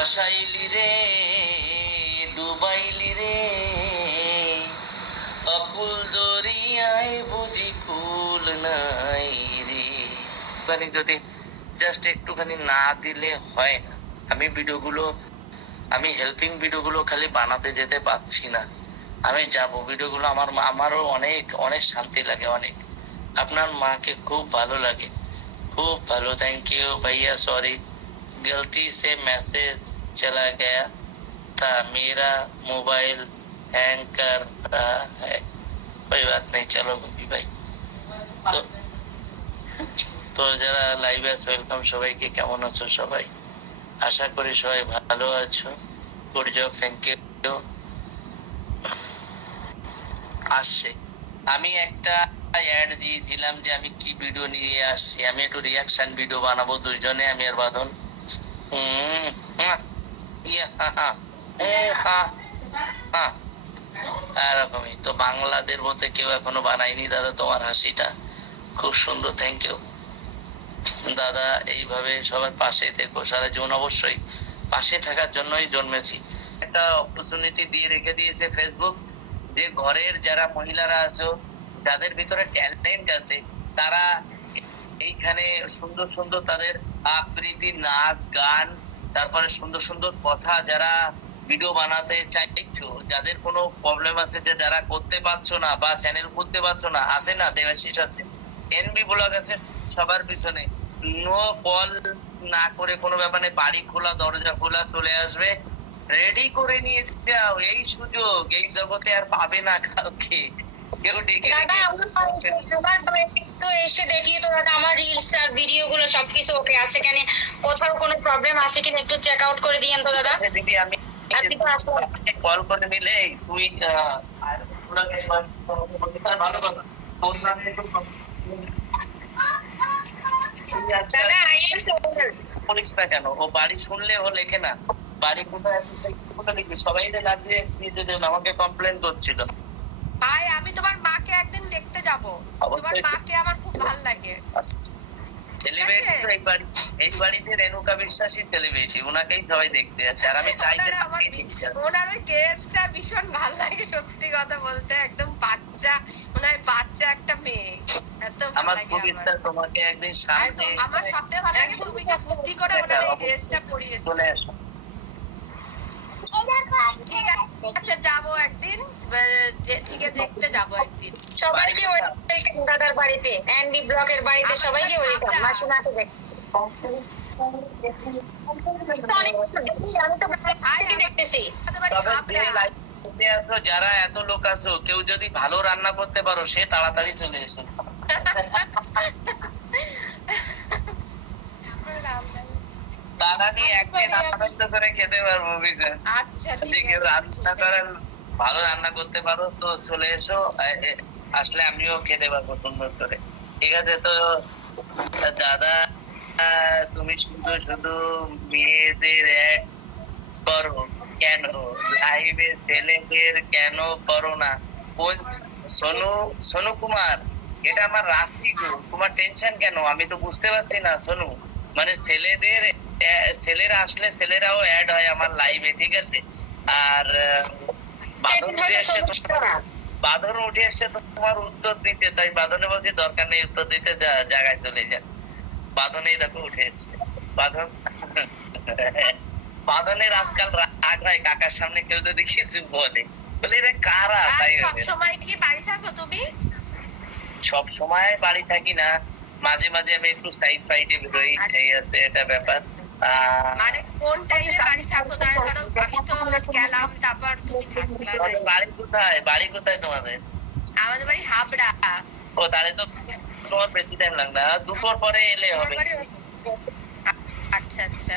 ভাসাইলি রে ডুবাইলি রে অকুল দরিয়ায় বুঝি কুল নাই রে। যদি জাস্ট একটুখানি না দিলে হয় না। আমি হেল্পিং ভিডিওগুলো খালি বানাতে যেতে পারছি না। আমি যাব ভিডিওগুলো আমারও অনেক অনেক শান্তি লাগে, অনেক। আপনার মাকে খুব ভালো লাগে, खूब भालो। थैंक यू भैया, सॉरी गलती से मैसेज चला गया था, मेरा मोबाइल हैंग कर रहा है। कोई बात नहीं, चलो गोपी भाई। তো যারা লাইভে আছে ওয়েলকাম সবাইকে। কেমন আছো সবাই? আশা করি সবাই ভালো আছো। Good job, thank you. আসছে, আমি একটা অ্যাড দিয়েছিলাম যে আমি কি ভিডিও নিয়ে আসছি। আমি একটু রিয়াকশন ভিডিও বানাবো দুইজনে, আমি আর বাঁধন। এরকমই তো বাংলাদের মধ্যে কেউ এখনো বানায়নি। দাদা তোমার হাসিটা খুব সুন্দর, থ্যাংক ইউ দাদা। এইভাবে সবার পাশে থেকো সারা জীবন। অবশ্যই পাশে থাকার জন্যই জন্মেছি। একটা অপরচুনিটি দিয়ে রেখে দিয়েছে ফেসবুক, যে ঘরের যারা মহিলারা আছো, যাদের ভিতরে ট্যালেন্ট আছে, তারা এইখানে সুন্দর সুন্দর তাদের আবৃত্তি, নাচ, গান, তারপরে সুন্দর সুন্দর কথা যারা ভিডিও বানাতে চাইছো, যাদের কোনো প্রবলেম আছে, যে যারা করতে পারছো না বা চ্যানেল খুলতে পারছো না, আছে না দেবাশিস আছে, এনবি ব্লগ আছে, সবার পিছনে নো কল না করে কোনো ব্যাপারে বাড়ি খোলা, দরজা খোলা, চলে আসবে, রেডি করে নিয়ে যাও। এই সুযোগ এই জগতে আর পাবে না কাউকে। কেউ ডেকে এসে দেখি তো দাদা আমার রিলস আর ভিডিও গুলো সবকিছু ওকে আছে কেন, কোথাও কোনো প্রবলেম আছে কিনা একটু চেক আউট করে দিয়েন তো দাদা। দিদি আমি কল করে নিলে তুই ভালো কথা বলিস না কেন? ও বাড়ি শুনলে ও লেখে না, বাড়ি কোথায় আছে লিখবি। সবাই লাগবে আমাকে কমপ্লেন করছিল। ভাই আমি তোমার মাকে একদিন দেখতে যাব, তোমার মাকে আমার খুব ভালো লাগে। সেলিব্রিটি তো এই বাড়িতে রেণুকা বিশ্বাসী সেলিব্রিটি, ওনাকেই সবাই দেখতে আছে। আর আমি চাই যে ওনার ওই টেস্টটা ভীষণ ভালো লাগে, সত্যি কথা বলতে। একদম বাচ্চা, ওনার বাচ্চা একটা মেয়ে, এত ভালো লাগে আমার। তোমাকে একদিন সামনে আমার সবচেয়ে ভালো লাগে তুমি যে বুদ্ধি করে ওনার এই টেস্টটা পড়িয়েছো। চলে আসো, ঠিক আছে যাবো একদিন, ঠিক আছে দেখতে যাবো একদিন। সবাইকে ওয়েলকাম দাদার বাড়িতে, এনডি ব্লকের বাড়িতে সবাইকে ওয়েলকাম। মাসিমাকে দেখ, দেখতেছি। যারা এত লোক আছো, কেউ যদি ভালো রান্না করতে পারো সে তাড়াতাড়ি চলে এসো। তার আমি একদিন আনন্দ করে খেতে পারবো। কেউ রান্না করেন, ভালো রান্না করতে পারো তো চলে এসো, আসলে আমিও খেতে পারবো সুন্দর করে। ঠিক আছে? তো দাদা তুমি শুধু শুধু মেয়েদের অ্যাড করো কেন, লাইভে ছেলেদের কেন করো না? কোন সোনু কুমার, এটা আমার রাশি গো, তোমার টেনশন কেন? আমি তো বুঝতে পারছি না সোনু। মানে ছেলেরা আসলে ছেলেরাও অ্যাড হয় আমার লাইভে, ঠিক আছে? আর বাঁধন উঠে এসছে তোমার উত্তর দিতে, তাই বাঁধনে বলছি দরকার নেই উত্তর দিতে, জায়গায় চলে যান। বাঁধনেই দেখো উঠে এসছে বাঁধন। বাঁধনের আজকাল রাগ হয় কাকার সামনে কেউ যদি কিছু বলে, বলে রে কারা। তাই সবসময় কি বাড়ি থাকো তুমি? সব সময় বাড়ি থাকি না, মাঝে মাঝে আমি একটু সাইডে বেরোই, এই আছে এটা ব্যাপার। মানে কোন টাইমে বাড়ি থাকো? ধরো আমি তো গেলাম, তারপর তুমি থাকলা। বাড়ি কোথায় তোমাদের? আমাদের বাড়ি হাবড়া। ও তাহলে তো তোমার বেশি টাইম লাগবে না, দুপুর পরে এলে হবে। আচ্ছা আচ্ছা।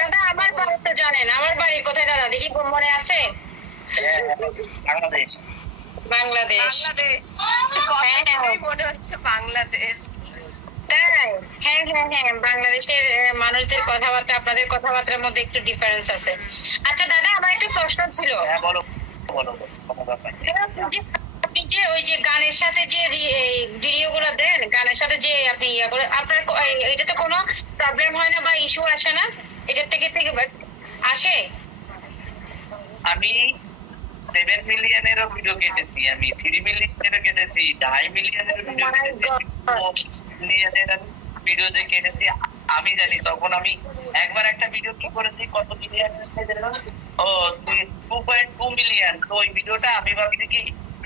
দাদা আমার বাড়ি তো জানেন, আমার বাড়ি কোথায় দাদা? দেখি মনে আছে? বাংলাদেশ। বাংলাদেশ মনে হচ্ছে বাংলাদেশ। হ্যাঁ হ্যাঁ হ্যাঁ, বাংলাদেশের মানুষদের কথাবার্তা আপনাদের কথাবার্তার মধ্যে একটু ডিফারেন্স আছে। আচ্ছা দাদা আমার একটা প্রশ্ন ছিল। হ্যাঁ বলো বলো। আপনি যে ওই যে গানের সাথে যে ভিডিও গুলো দেন, গানের সাথে যে আপনি আপনার এটাতে কোনো প্রবলেম হয় না বা ইস্যু আসে না? এটার থেকে আসে? আমি 7 মিলিয়নেরও ভিডিও কেটেছি, আমি 3 মিলিয়নেরও কেটেছি, 2.5 মিলিয়নেরও ভিডিও My কেটেছি, God. মিলিয়নের ভিডিওতে কেটেছি। আমি জানি তখন আমি একবার একটা ভিডিও কি করেছি, কত মিলিয়ন, ও 2.2 মিলিয়ন। তো ওই ভিডিওটা আমি ভাবছি কি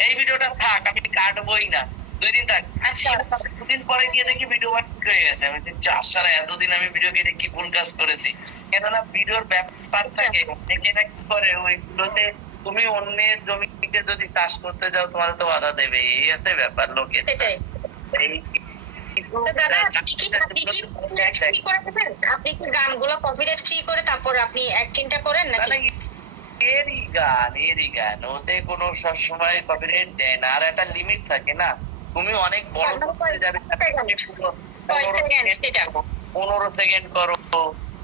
এই ভিডিওটা থাক, আমি কাটবই না, 2 দিন থাক। আচ্ছা। 2 দিন পরে গিয়ে দেখি ভিডিও ঠিক হয়ে গেছে। আমি বলছি চার এতদিন আমি ভিডিও কেটে কি ভুল কাজ করেছি। কেননা ভিডিওর ব্যাপার থাকে, অনেকে না কি করে ওইগুলোতে তুমি অন্যের জমিকে যদি চাষ করতে যাও তোমার তো বাধা দেবে, এই হচ্ছে ব্যাপার লোকের। সেটাই। এই কিছু তো দাদা আপনি কি free করেছেন? আপনি কি গানগুলো কপিরাইট ফ্রি করে তারপর আপনি অ্যাক্টিংটা করেন নাকি? মানে এরই গান ওতে কোনো সবসময় কপিরাইট দেয় না, আর একটা লিমিট থাকে না। তুমি অনেক বড় করতে যাবে, 15 সেকেন্ড করো,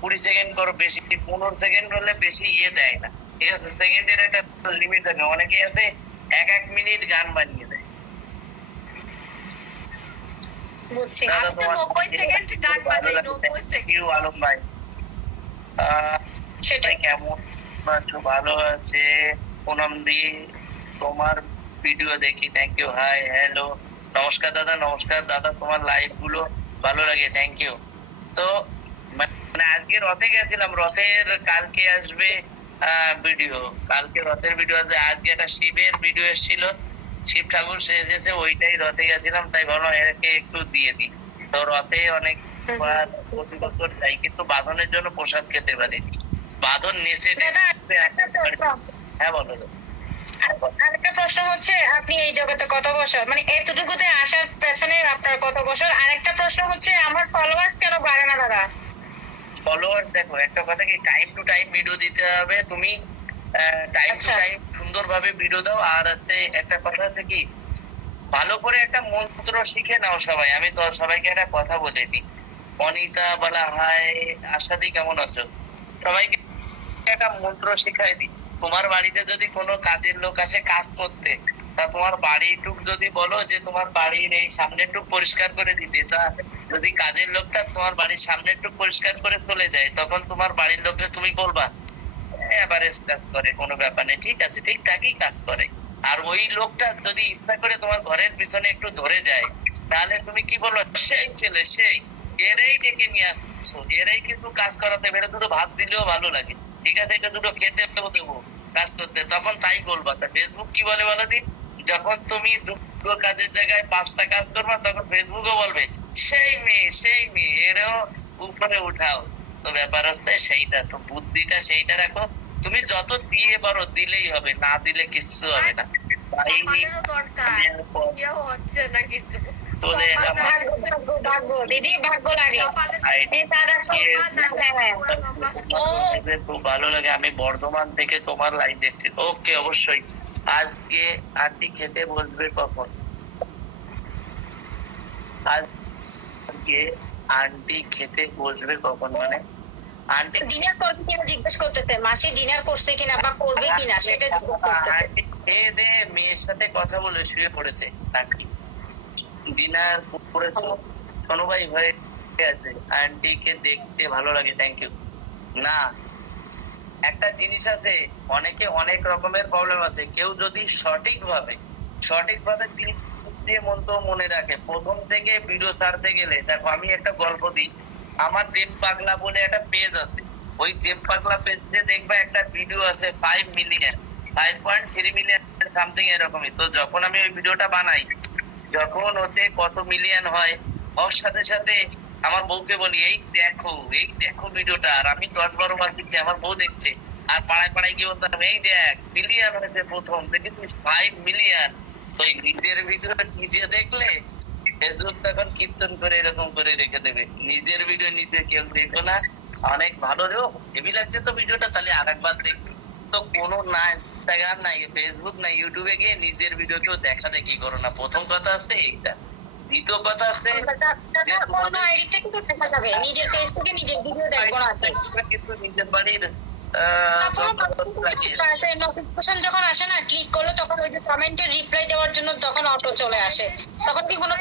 20 সেকেন্ড করো, বেশি 15 সেকেন্ড হলে বেশি দেয় না, ঠিক আছে? সেকেন্ডের একটা লিমিট থাকে। অনেকে আছে 1 মিনিট গান বানিয়ে দেয়। বুঝছি। দাদা আমি তো 90 সেকেন্ড গান বাজাই, 90 সেকেন্ড। আলম ভাই সেটাই। কেমন আছো? ভালো আছে পুনম দি, তোমার ভিডিও দেখি, থ্যাংক ইউ। হাই হ্যালো, নমস্কার দাদা। নমস্কার দাদা, তোমার লাইভ গুলো ভালো লাগে, থ্যাংক ইউ। তো মানে আজকে রথে গেছিলাম, রথের কালকে আসবে ভিডিও, কালকে রথের ভিডিও আছে। আজকে একটা শিবের ভিডিও এসেছিল, শিব ঠাকুর সেজেছে, ওইটাই রথে গেছিলাম, তাই ভাবলাম একে একটু দিয়ে দিই। তো রথে অনেক প্রতি বছর যাই, কিন্তু বাঁধনের জন্য প্রসাদ খেতে পারিনি। বাঁধন নেচে হ্যাঁ বলো। আরেকটা প্রশ্ন হচ্ছে, আপনি এই জগতে কত বছর, মানে এতটুকুতে আসার পেছনে আপনার কত বছর? আরেকটা প্রশ্ন হচ্ছে, আমার ফলোয়ার্স কেন বাড়ে না দাদা? ফলোয়ার দেখো, একটা কথা কি, টাইম টু টাইম ভিডিও দিতে হবে। তুমি টাইম টু টাইম সুন্দরভাবে ভিডিও দাও। আর আছে একটা কথা আছে কি, ভালো করে একটা মন্ত্র শিখে নাও সবাই। আমি তো সবাইকে একটা কথা বলে দিই, অনিতা বলা, হাই আশাদি কেমন আছো, সবাইকে একটা মন্ত্র শিখাই দিই। তোমার বাড়িতে যদি কোনো কাজের লোক আসে কাজ করতে, তা তোমার বাড়িটুক যদি বলো যে তোমার বাড়ির এই সামনেটুক পরিষ্কার করে দিতে, তা যদি কাজের লোকটা তোমার বাড়ির সামনেটুক পরিষ্কার করে চলে যায়, তখন তোমার বাড়ির লোককে তুমি বলবা এভারেজ কাজ করে, কোনো ব্যাপার নেই, ঠিক আছে, ঠিকঠাকই কাজ করে। আর ওই লোকটা যদি ইচ্ছা করে তোমার ঘরের পিছনে একটু ধরে যায়, তাহলে তুমি কি বলবো, সেই ছেলে, সেই এরাই ডেকে নিয়ে আসছো, এরাই কিন্তু কাজ করাতে বেড়ে দুটো ভাত দিলেও ভালো লাগে, ঠিক আছে, এটা দুটো খেতে দেবো কাজ করতে, তখন তাই বলবা। তা ফেসবুক কি বলে বলো দিন, যখন তুমি দুটো কাজের জায়গায় 5টা কাজ করবা, তখন ফেসবুকও বলবে সেই মেয়ে এরও উপরে উঠাও। তো ব্যাপার হচ্ছে সেইটা, তো বুদ্ধিটা সেইটা রাখো। তুমি যত দিয়ে পারো দিলেই হবে, না দিলে কিচ্ছু হবে না। চলে এলাম দিদি, ভাগ্য লাগে। খুব ভালো লাগে। আমি বর্ধমান থেকে তোমার লাইভ দেখছি। ওকে, অবশ্যই। আজকে আন্টি খেতে বসবে কখন? আজকে আন্টি খেতে বসবে কখন মানে আন্টি ডিনার করবে কিনা জিজ্ঞেস করতেছে, মাসি ডিনার করছে কিনা বা করবে কিনা সেটা জিজ্ঞেস করতেছে। খেয়ে দে মেয়ের সাথে কথা বলে শুয়ে পড়েছে। ডিনার করেছো? সোনু ভাই হয়ে আছে। আন্টিকে দেখতে ভালো লাগে, থ্যাংক ইউ। না, একটা জিনিস আছে, অনেকে অনেক রকমের প্রবলেম আছে। কেউ যদি সঠিকভাবে দিয়ে মন্ত্র মনে রাখে, প্রথম থেকে ভিডিও ছাড়তে গেলে, দেখো আমি একটা গল্প দিই। আমার দেব পাগলা বলে একটা পেজ আছে, ওই দেব পাগলা পেজে দেখবা একটা ভিডিও আছে 5 মিলিয়ন, 5.3 মিলিয়ন সামথিং এরকমই। তো যখন আমি ওই ভিডিওটা বানাই, যখন ওতে কত মিলিয়ন হয়, ওর সাথে সাথে আমার বউকে বলি এই দেখো ভিডিওটা। আর আমি 10-12 বার দেখছি, আমার বউ দেখছে। আর পাড়ায় গিয়ে বলতাম এই দেখ মিলিয়ন হয়েছে, প্রথম দেখেছিস 5 মিলিয়ন। তো নিজের ভিডিও নিজে দেখলে ফেসবুক তখন কীর্তন করে এরকম করে রেখে দেবে, নিজের ভিডিও নিজে কেউ দেখো না। অনেক ভালো রে, হেভি লাগছে তো ভিডিওটা, তাহলে আরেকবার দেখবি। তো কোনো না ইনস্টাগ্রাম নাই, ফেসবুক নাই, ইউটিউবে গিয়ে নিজের ভিডিও কেউ দেখা দেখি করো না। প্রথম কথা আছে এইটা। দ্বিতীয় কথা আছে, নিজের ফেসবুকে নিজের ভিডিও দেখবো না, কিন্তু নিজের বাড়ির নোটিফিকেশন যখন আসে না, ক্লিক করলে তখন ওই যে কমেন্টের রিপ্লাই দেওয়ার জন্য তখন অটো চলে আসে, তখন কি কোনো